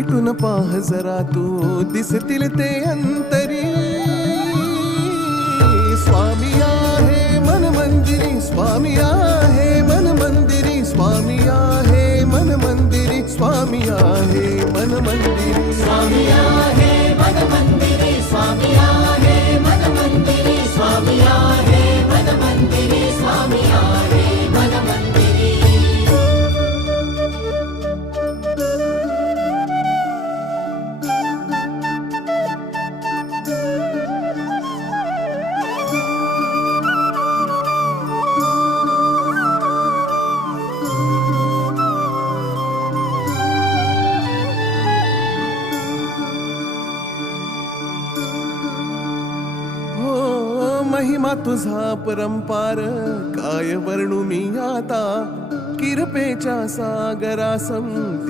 मिटून पाह जरा तू दिसतील ते अंतरी. स्वामी आहे मन मंदिरी, स्वामी आहे मन मंदिरी, स्वामी आहे मन मंदिरी, स्वामी आहे मन मंदिरी. स्वामी आहे मन मंदिरी, स्वामी आहे मन मंदिरी, स्वामी आहे मन मंदिरी, स्वामी आहे मन मंदिरी. महिमा तुझा परंपार काय वर्णू मी आता. किरपेच्या सागरासम